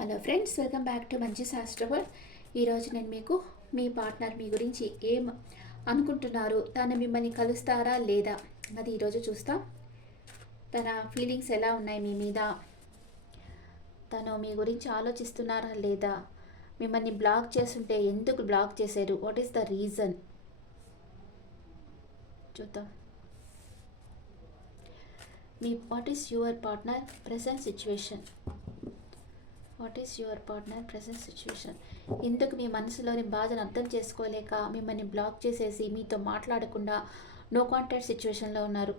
Hello friends, welcome back to మంచి శాస్త్రవర్. ఈరోజు నేను మీకు మీ పార్ట్నర్ మీ గురించి ఏం అనుకుంటున్నారు, తను మిమ్మల్ని కలుస్తారా లేదా అది ఈరోజు చూస్తాం. తన ఫీలింగ్స్ ఎలా ఉన్నాయి మీ మీద, తను మీ గురించి ఆలోచిస్తున్నారా లేదా, మిమ్మల్ని బ్లాక్ చేస్తుంటే ఎందుకు బ్లాక్ చేశారు, వాట్ ఈస్ ద రీజన్ చూద్దాం. What is your partner present situation, what is your partner present situation. ఎందుకు మీ మనసులోని బాధను అర్థం చేసుకోలేక మిమ్మల్ని బ్లాక్ చేసేసి మీతో మాట్లాడకుండా నో కాంటాక్ట్ సిచ్యువేషన్లో ఉన్నారు.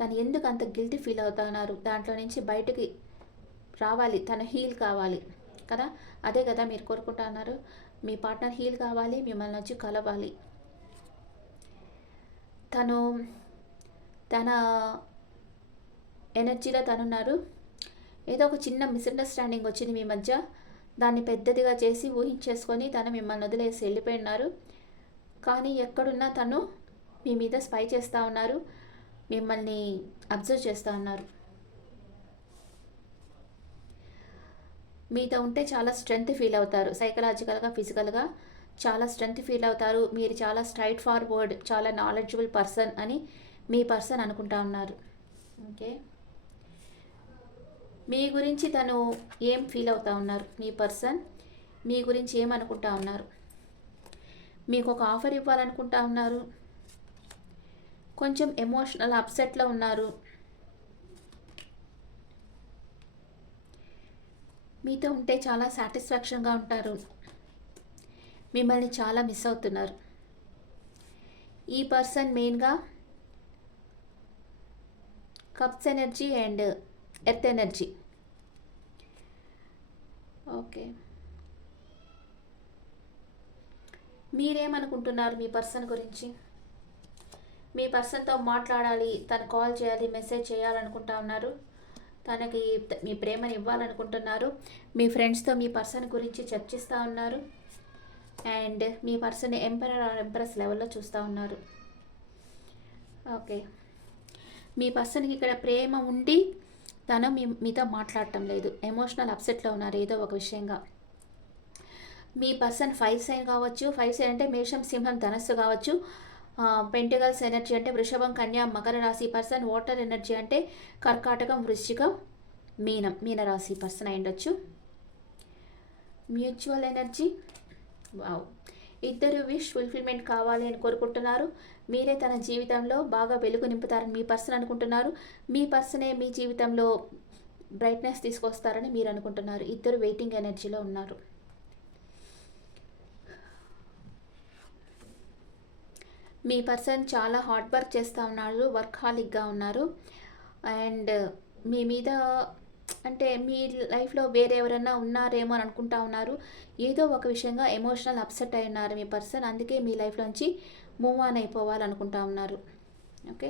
తను ఎందుకు అంత గిల్టీ ఫీల్ అవుతా ఉన్నారు, దాంట్లో నుంచి బయటకి రావాలి, తను హీల్ కావాలి కదా, అదే కదా మీరు కోరుకుంటా ఉన్నారు. మీ పార్ట్నర్ హీల్ కావాలి, మిమ్మల్ని వచ్చి కలవాలి. తను తన ఎనర్జీలో తనున్నారు. ఏదో ఒక చిన్న మిస్అండర్స్టాండింగ్ వచ్చింది మీ మధ్య, దాన్ని పెద్దదిగా చేసి ఊహించేసుకొని తను మిమ్మల్ని వదిలేసి వెళ్ళిపోయినారు. కానీ ఎక్కడున్నా తను మీ మీద స్పై చేస్తూ ఉన్నారు, మిమ్మల్ని అబ్జర్వ్ చేస్తూ ఉన్నారు. మీతో ఉంటే చాలా స్ట్రెంగ్త్ ఫీల్ అవుతారు, సైకలాజికల్గా ఫిజికల్గా చాలా స్ట్రెంగ్త్ ఫీల్ అవుతారు. మీరు చాలా స్ట్రైట్ ఫార్వర్డ్, చాలా నాలెడ్జబుల్ పర్సన్ అని మీ పర్సన్ అనుకుంటా ఉన్నారు. ఓకే, మీ గురించి తను ఏం ఫీల్ అవుతూ ఉన్నారు, మీ పర్సన్ మీ గురించి ఏమనుకుంటా ఉన్నారు. మీకు ఒక ఆఫర్ ఇవ్వాలనుకుంటా ఉన్నారు, కొంచెం ఎమోషనల్ అప్సెట్లో ఉన్నారు. మీతో ఉంటే చాలా సాటిస్ఫాక్షన్గా ఉంటారు, మిమ్మల్ని చాలా మిస్ అవుతున్నారు. ఈ పర్సన్ మెయిన్గా cups energy and earth energy. Okay, మీరేమనుకుంటున్నారు మీ పర్సన్ గురించి. మీ పర్సన్తో మాట్లాడాలి, తను కాల్ చేయాలి, మెసేజ్ చేయాలనుకుంటా ఉన్నారు. తనకి మీ ప్రేమను ఇవ్వాలనుకుంటున్నారు. మీ ఫ్రెండ్స్తో మీ పర్సన్ గురించి చర్చిస్తూ ఉన్నారు. అండ్ మీ పర్సన్ ఎంపరర్ ఆర్ ఎంప్రెస్ లెవెల్లో చూస్తూ ఉన్నారు. ఓకే, మీ పర్సన్కి ఇక్కడ ప్రేమ ఉండి తను మీతో మాట్లాడటం లేదు, ఎమోషనల్ అప్సెట్లో ఉన్నారు ఏదో ఒక విషయంగా. మీ పర్సన్ 5 సైన్ కావచ్చు, 5 సైన్ అంటే మేషం, సింహం, ధనస్సు కావచ్చు. పెంటికల్స్ ఎనర్జీ అంటే వృషభం, కన్యా, మకర రాశి పర్సన్. వాటర్ ఎనర్జీ అంటే కర్కాటకం, వృశ్చికం, మీనరాశి పర్సన్ అయి ఉండొచ్చు. మ్యూచువల్ ఎనర్జీ, వావ్, ఇద్దరు విష్ ఫుల్ఫిల్మెంట్ కావాలి అని కోరుకుంటున్నారు. మీరే తన జీవితంలో బాగా వెలుగు నింపుతారని మీ పర్సన్ అనుకుంటున్నారు. మీ పర్సనే మీ జీవితంలో బ్రైట్నెస్ తీసుకొస్తారని మీరు అనుకుంటున్నారు. ఇద్దరు వెయిటింగ్ ఎనర్జీలో ఉన్నారు. మీ పర్సన్ చాలా హార్డ్ వర్క్ చేస్తూ ఉన్నారు, వర్క్ హాలిక్గా ఉన్నారు. అండ్ మీ మీద అంటే మీ లైఫ్లో వేరే ఎవరైనా ఉన్నారేమో అని అనుకుంటా ఉన్నారు. ఏదో ఒక విషయంగా ఎమోషనల్ అప్సెట్ అయి ఉన్నారు మీ పర్సన్, అందుకే మీ లైఫ్లోంచి మూవ్ ఆన్ అయిపోవాలనుకుంటా ఉన్నారు. ఓకే,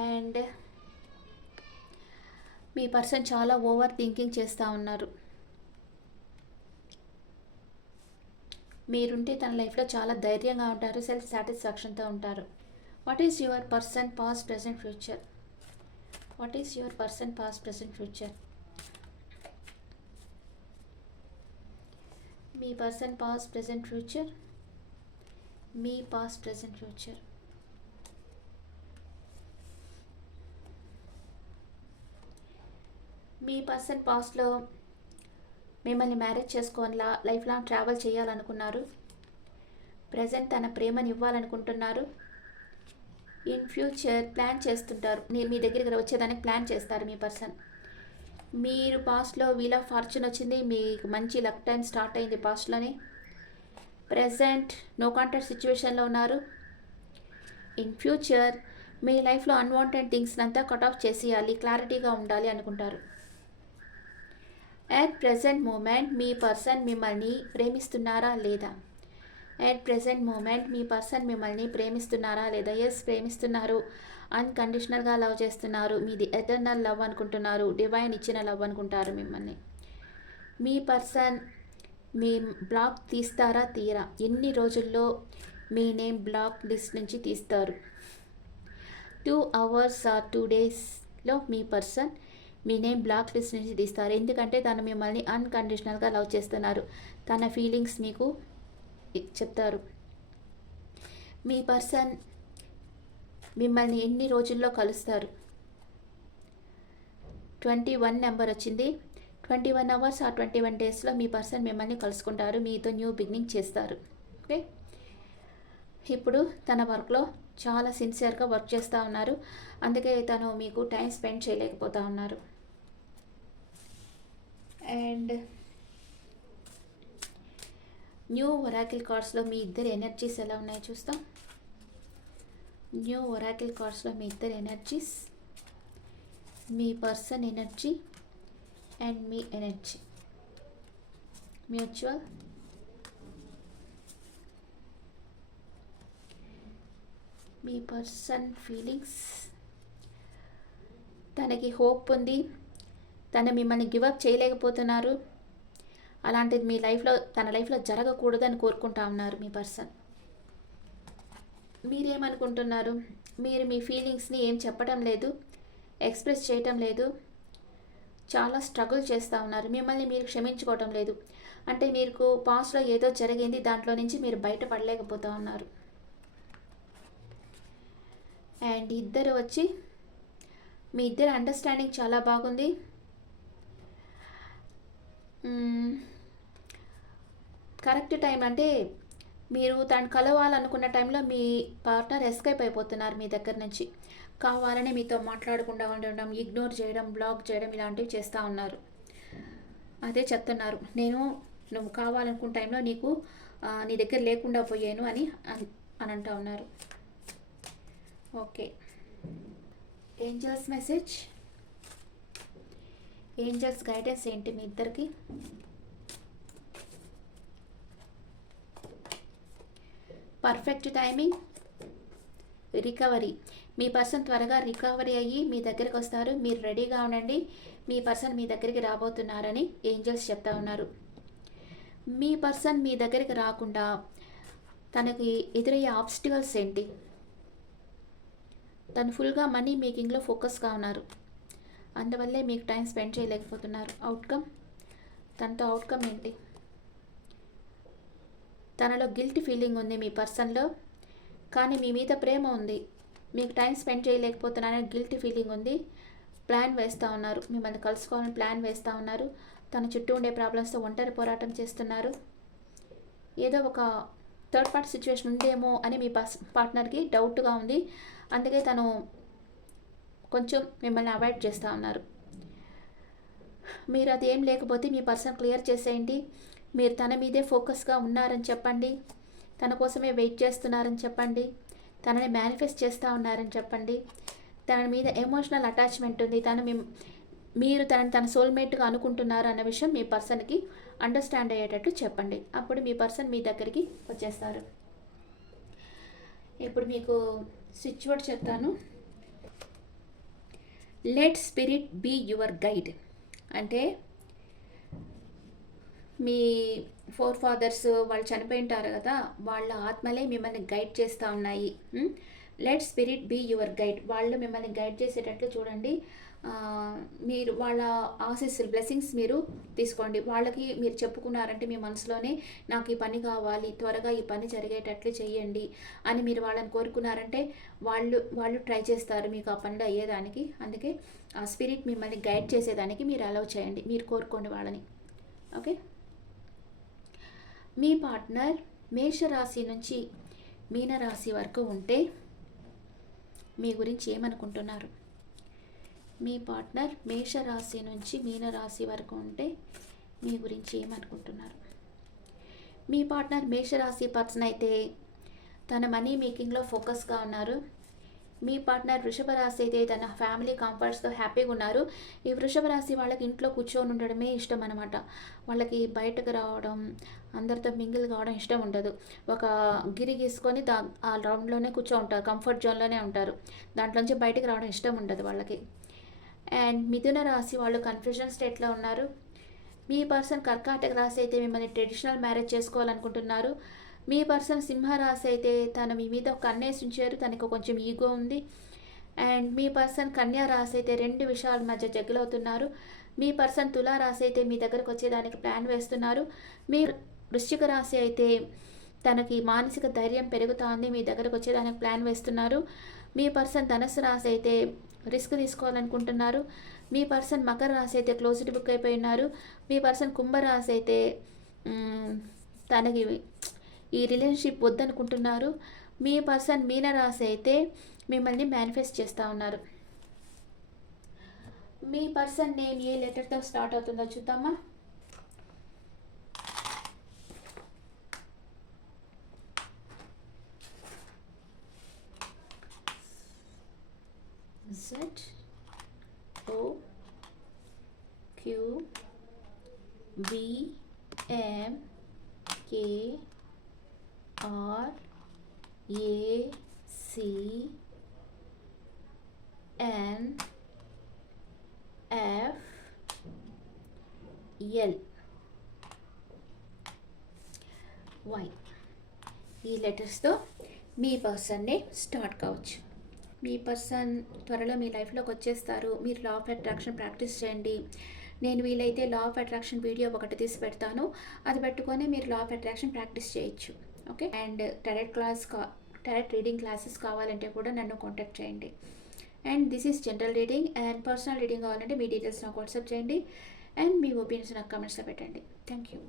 అండ్ మీ పర్సన్ చాలా ఓవర్ థింకింగ్ చేస్తూ ఉన్నారు. మీరుంటే తన లైఫ్లో చాలా ధైర్యంగా ఉంటారు, సెల్ఫ్ సాటిస్ఫాక్షన్తో ఉంటారు. What is your person past present future, what is your person past present future. Me person past present future, me past present future. Me person పాస్ట్లో మిమ్మల్ని మ్యారేజ్ చేసుకోవాలా, లైఫ్ లాంగ్ ట్రావెల్ చేయాలనుకున్నారు. ప్రజెంట్ తన ప్రేమని ఇవ్వాలనుకుంటున్నారు. In future plan చేస్తుంటారు, మీ దగ్గరికి వచ్చేదానికి plan చేస్తారు మీ పర్సన్. మీరు పాస్ట్లో వీల్ ఆఫ్ ఫార్చ్యూన్ వచ్చింది, మీకు మంచి లక్ టైం స్టార్ట్ అయింది పాస్ట్లోనే. ప్రజెంట్ నో కాంటాక్ట్ సిచ్యువేషన్లో ఉన్నారు. ఇన్ ఫ్యూచర్ మీ లైఫ్లో అన్వాంటెడ్ థింగ్స్ని అంతా కట్ ఆఫ్ చేసేయాలి, క్లారిటీగా ఉండాలి అనుకుంటారు. అట్ ప్రజెంట్ మూమెంట్ మీ పర్సన్ మిమ్మల్ని ప్రేమిస్తున్నారా లేదా, అట్ ప్రజెంట్ మూమెంట్ మీ పర్సన్ మిమ్మల్ని ప్రేమిస్తున్నారా లేదా. ఎస్, ప్రేమిస్తున్నారు, అన్కండిషనల్గా లవ్ చేస్తున్నారు. మీది ఎటర్నల్ లవ్ అనుకుంటున్నారు, డివైన్ ఇచ్చిన లవ్ అనుకుంటారు మిమ్మల్ని. మీ పర్సన్ మీ బ్లాక్ తీస్తారా తీరా, ఎన్ని రోజుల్లో మీ నేమ్ బ్లాక్ లిస్ట్ నుంచి తీస్తారు. 2 hours ఆర్ 2 daysలో మీ పర్సన్ మీ నేమ్ బ్లాక్ లిస్ట్ నుంచి తీస్తారు. ఎందుకంటే తను మిమ్మల్ని అన్కండిషనల్గా లవ్ చేస్తున్నారు. తన ఫీలింగ్స్ మీకు చెప్తారు. మీ పర్సన్ మిమ్మల్ని ఎన్ని రోజుల్లో కలుస్తారు? 21 నెంబర్ వచ్చింది. 21 అవర్స్ ఆ 21 డేస్లో మీ పర్సన్ మిమ్మల్ని కలుసుకుంటారు, మీతో న్యూ బిగినింగ్ చేస్తారు. ఓకే, ఇప్పుడు తన వర్క్లో చాలా సిన్సియర్గా వర్క్ చేస్తూ ఉన్నారు. అందుకే తను మీకు టైం స్పెండ్ చేయలేకపోతూ ఉన్నారు. అండ్ న్యూ ఒరాకిల్ కార్డ్స్లో మీ ఇద్దరు ఎనర్జీస్ ఎలా ఉన్నాయో చూస్తాం. న్యూ ఒరాకిల్ కార్డ్స్లో మీ ఇద్దరు energies, me person energy and me energy, mutual, me person feelings. తనకి హోప్ ఉంది, తను మిమ్మల్ని గివప్ చేయలేకపోతున్నారు. అలాంటిది మీ లైఫ్లో, తన లైఫ్లో జరగకూడదని కోరుకుంటా ఉన్నారు మీ పర్సన్. మీరేమనుకుంటున్నారు? మీరు మీ ఫీలింగ్స్ని ఏం చెప్పడం లేదు, ఎక్స్ప్రెస్ చేయటం లేదు, చాలా స్ట్రగుల్ చేస్తూ ఉన్నారు. మిమ్మల్ని మీరు క్షమించుకోవటం లేదు. అంటే మీకు పాస్ట్లో ఏదో జరిగింది, దాంట్లో నుంచి మీరు బయటపడలేకపోతూ ఉన్నారు. అండ్ ఇద్దరు వచ్చి మీ ఇద్దరు అండర్స్టాండింగ్ చాలా బాగుంది. కరెక్ట్ టైం అంటే మీరు తను కలవాలనుకున్న టైంలో మీ పార్ట్నర్ ఎస్కేప్ అయిపోతున్నారు మీ దగ్గర నుంచి. కావాలని మీతో మాట్లాడకుండా ఉండడం, ఇగ్నోర్ చేయడం, బ్లాక్ చేయడం ఇలాంటివి చేస్తూ ఉన్నారు. అదే చెప్తున్నారు, నువ్వు కావాలనుకున్న టైంలో నీ దగ్గర లేకుండా పోయాను అని అంటూ ఉన్నారు. Okay, angels message, angels guidance ఏంటి మీ ఇద్దరికి? Perfect timing, recovery. మీ పర్సన్ త్వరగా రికవరీ అయ్యి మీ దగ్గరికి వస్తారు. మీరు రెడీగా ఉండండి, మీ పర్సన్ మీ దగ్గరికి రాబోతున్నారని ఏంజల్స్ చెప్తా ఉన్నారు. మీ పర్సన్ మీ దగ్గరికి రాకుండా తనకి ఎదురయ్యే ఆబ్స్టికల్స్ ఏంటి? తను ఫుల్గా మనీ మేకింగ్లో ఫోకస్గా ఉన్నారు, అందువల్లే మీకు టైం స్పెండ్ చేయలేకపోతున్నారు. అవుట్కమ్, తనతో అవుట్కమ్ ఏంటి? తనలో గిల్ట్ ఫీలింగ్ ఉంది మీ పర్సన్లో, కానీ మీ మీద ప్రేమ ఉంది. మీకు టైం స్పెండ్ చేయలేకపోతున్నానని గిల్ట్ ఫీలింగ్ ఉంది. ప్లాన్ వేస్తూ ఉన్నారు, మిమ్మల్ని కలుసుకోవాలని ప్లాన్ వేస్తూ ఉన్నారు. తన చుట్టూ ఉండే ప్రాబ్లమ్స్తో ఒంటరి పోరాటం చేస్తున్నారు. ఏదో ఒక థర్డ్ పార్టీ సిచ్యువేషన్ ఉందేమో అని మీ పార్ట్నర్కి డౌట్గా ఉంది. అందుకే తను కొంచెం మిమ్మల్ని అవాయిడ్ చేస్తూ ఉన్నారు. మీరు అది ఏం లేకపోతే మీ పర్సన్ క్లియర్ చేసేయండి. మీరు తన మీదే ఫోకస్గా ఉన్నారని చెప్పండి, తన కోసమే వెయిట్ చేస్తున్నారని చెప్పండి, తనని మేనిఫెస్ట్ చేస్తూ ఉన్నారని చెప్పండి. తన మీద ఎమోషనల్ అటాచ్మెంట్ ఉంది, మీరు తన సోల్మేట్గా అనుకుంటున్నారు అన్న విషయం మీ పర్సన్కి అండర్స్టాండ్ అయ్యేటట్టు చెప్పండి. అప్పుడు మీ పర్సన్ మీ దగ్గరికి వచ్చేస్తారు. ఇప్పుడు మీకు స్విచ్ వర్డ్ చెప్తాను. Let spirit be your guide. అంటే మీ ఫోర్ ఫాదర్స్ వాళ్ళు చనిపోయింటారు కదా, వాళ్ళ ఆత్మలే మిమ్మల్ని గైడ్ చేస్తూ ఉన్నాయి. Let spirit be your guide. వాళ్ళు మిమ్మల్ని గైడ్ చేసేటట్లు చూడండి. మీరు వాళ్ళ ఆశీస్సులు, బ్లెస్సింగ్స్ మీరు తీసుకోండి. వాళ్ళకి మీరు చెప్పుకున్నారంటే మీ మనసులోనే నాకు ఈ పని కావాలి, త్వరగా ఈ పని జరిగేటట్లు చేయండి అని మీరు వాళ్ళని కోరుకున్నారంటే వాళ్ళు ట్రై చేస్తారు మీకు ఆ పనులు అయ్యేదానికి. అందుకే ఆ స్పిరిట్ మిమ్మల్ని గైడ్ చేసేదానికి మీరు అలౌ చేయండి, మీరు కోరుకోండి వాళ్ళని. ఓకే, మీ పార్ట్నర్ మేషరాశి నుంచి మీనరాశి వరకు ఉంటే మీ గురించి ఏమనుకుంటున్నారు? మీ పార్ట్నర్ మేషరాశి నుంచి మీనరాశి వరకు ఉంటే మీ గురించి ఏమనుకుంటున్నారు? మీ పార్ట్నర్ మేషరాశి పర్సన్ అయితే తన మనీ మేకింగ్లో ఫోకస్గా ఉన్నారు. మీ పార్ట్నర్ వృషభ రాశి అయితే తన ఫ్యామిలీ కంఫర్ట్స్తో హ్యాపీగా ఉన్నారు. ఈ వృషభ రాశి వాళ్ళకి ఇంట్లో కూర్చొని ఉండడమే ఇష్టం అనమాట. వాళ్ళకి బయటకు రావడం, అందరితో మింగిల్ కావడం ఇష్టం ఉండదు. ఒక గిరి గీసుకొని ఆ రౌండ్లోనే ఉంటారు, కంఫర్ట్ జోన్లోనే ఉంటారు. దాంట్లోంచి బయటకు రావడం ఇష్టం ఉండదు వాళ్ళకి. అండ్ మిథున రాశి వాళ్ళు కన్ఫ్యూజన్ స్టేట్లో ఉన్నారు. మీ పర్సన్ కర్కాటక రాశి అయితే మిమ్మల్ని ట్రెడిషనల్ మ్యారేజ్ చేసుకోవాలనుకుంటున్నారు. మీ పర్సన్ సింహరాశి అయితే తను మీ మీద ఒక కన్నేసి ఉంచారు, తనకు కొంచెం ఈగో ఉంది. అండ్ మీ పర్సన్ కన్యా రాశి అయితే 2 విషయాల మధ్య జగ్గులవుతున్నారు. మీ పర్సన్ తులా రాశి అయితే మీ దగ్గరకు వచ్చేదానికి ప్లాన్ వేస్తున్నారు. మీ వృశ్చిక రాశి అయితే తనకి మానసిక ధైర్యం పెరుగుతోంది, మీ దగ్గరకు వచ్చేదానికి ప్లాన్ వేస్తున్నారు. మీ పర్సన్ ధనుసు రాశి అయితే రిస్క్ తీసుకోవాలనుకుంటున్నారు. మీ పర్సన్ మకర రాశి అయితే క్లోజ్డ్ బుక్ అయిపోయి ఉన్నారు. మీ పర్సన్ కుంభరాశి అయితే తనకి ఈ రిలేషన్షిప్ వద్దనుకుంటున్నారు. మీ పర్సన్ మీనరాశి అయితే మిమ్మల్ని మేనిఫెస్ట్ చేస్తూ ఉన్నారు. మీ పర్సన్ నేమ్ ఏ లెటర్తో స్టార్ట్ అవుతుందో చూద్దామా. Z O Q B M K R A C N F L Y. ఈ లెటర్స్తో మీ పర్సన్నే స్టార్ట్ కావచ్చు. మీ పర్సన్ త్వరలో మీ లైఫ్లోకి వచ్చేస్తారు. మీరు లా ఆఫ్ అట్రాక్షన్ ప్రాక్టీస్ చేయండి. నేను వీలైతే లా ఆఫ్ అట్రాక్షన్ వీడియో ఒకటి తీసి పెడతాను, అది పెట్టుకొని మీరు లా ఆఫ్ అట్రాక్షన్ ప్రాక్టీస్ చేయొచ్చు. Okay. And direct reading classes కావాలంటే కూడా నన్ను కాంటాక్ట్ చేయండి. And this is general reading. And personal reading కావాలంటే మీ డీటెయిల్స్ నాకు వాట్సాప్ చేయండి. అండ్ మీ ఒపీనియన్స్ నాకు కామెంట్స్లో పెట్టండి. Thank you.